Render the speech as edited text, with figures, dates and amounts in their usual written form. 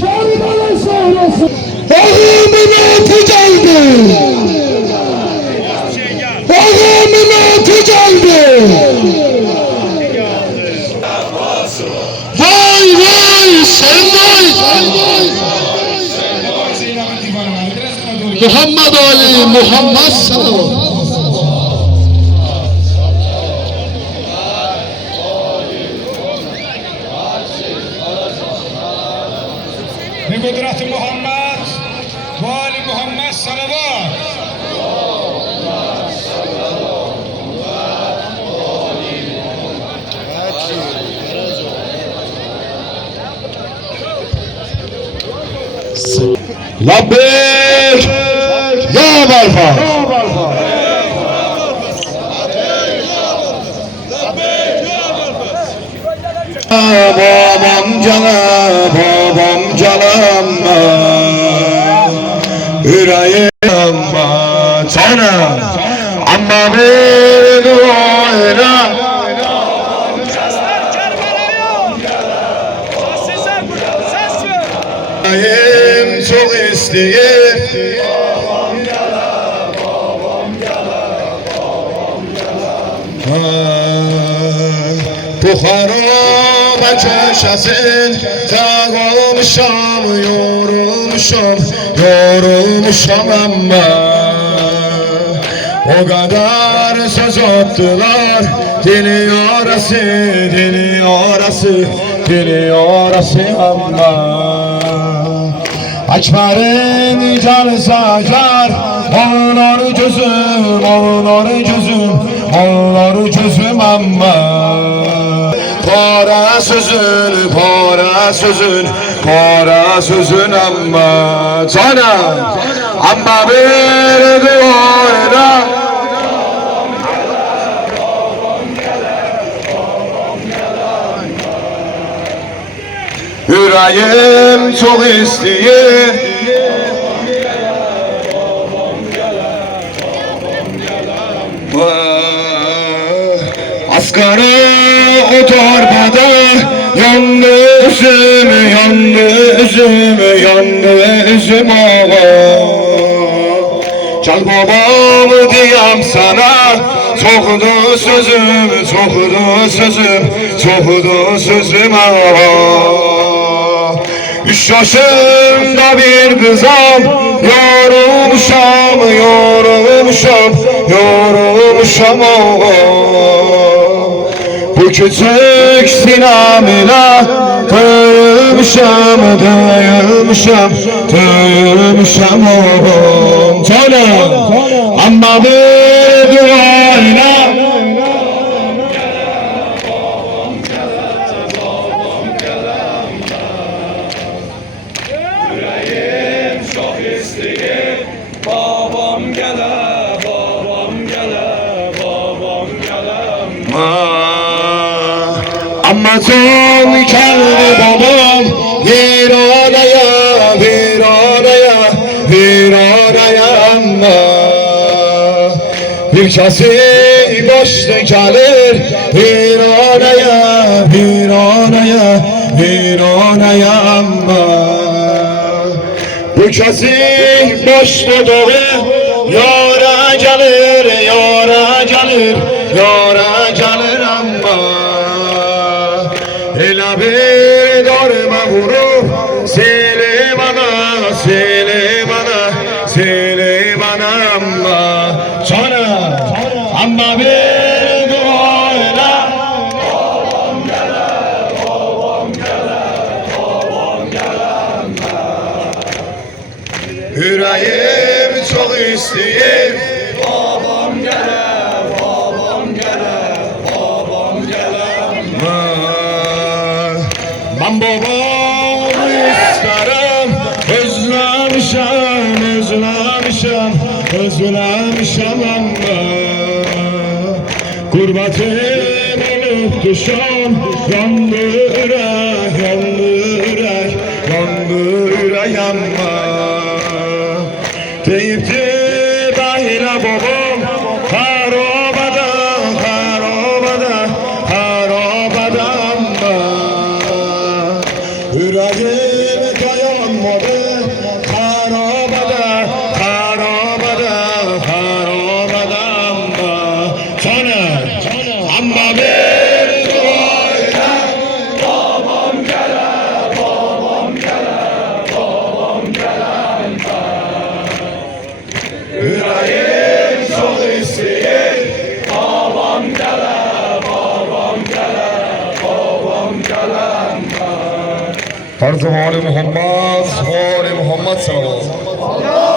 Çağrı'nın sonrası. Ağamın atı geldi. Ağamın atı geldi. Vay vay sen vay. Muhammed Ali Muhammed sallallahu. Kudret-i Muhammed, Vali Muhammed salavat. Labbek ya barfa. Babam canım yüreğim canım ama beni oyna yüreğim çok istiyor Buhara'ma köşesin Dağılmışam, yorulmuşam ama o kadar söz attılar dili orası ama Açmarım canı sacar Ağlar gözüm ama Para sözün amma canım Amma bir duayla Yüreğim çok istiyor Asgari o torbada yandı üzüm ağa Can babam diyem sana çoxdu sözüm ağa 3 yaşında bir kızam yorulmuşam ağa Bu küçük sinamına döyülmüşam oğlum canım Ama bir duayla Yüreğim çok istiyor Babam gele Amma son kendi babam viranaya amma Bir kesi boşta gelir viranaya amma Bu kesi boşta doğru yara gelir amma Ela bir darma vurup Selimana amma canım amma bir duayla Babam gele Yüreğim çok istiyor Babam gele Ben babamı isterim Özlemişem ama Gurbetimi unutmuşam Yandı yürek ama Deyipti böyle babam Harobada ama Arabir duayla yüreğim çok istiyor فرض آل محمد صلوات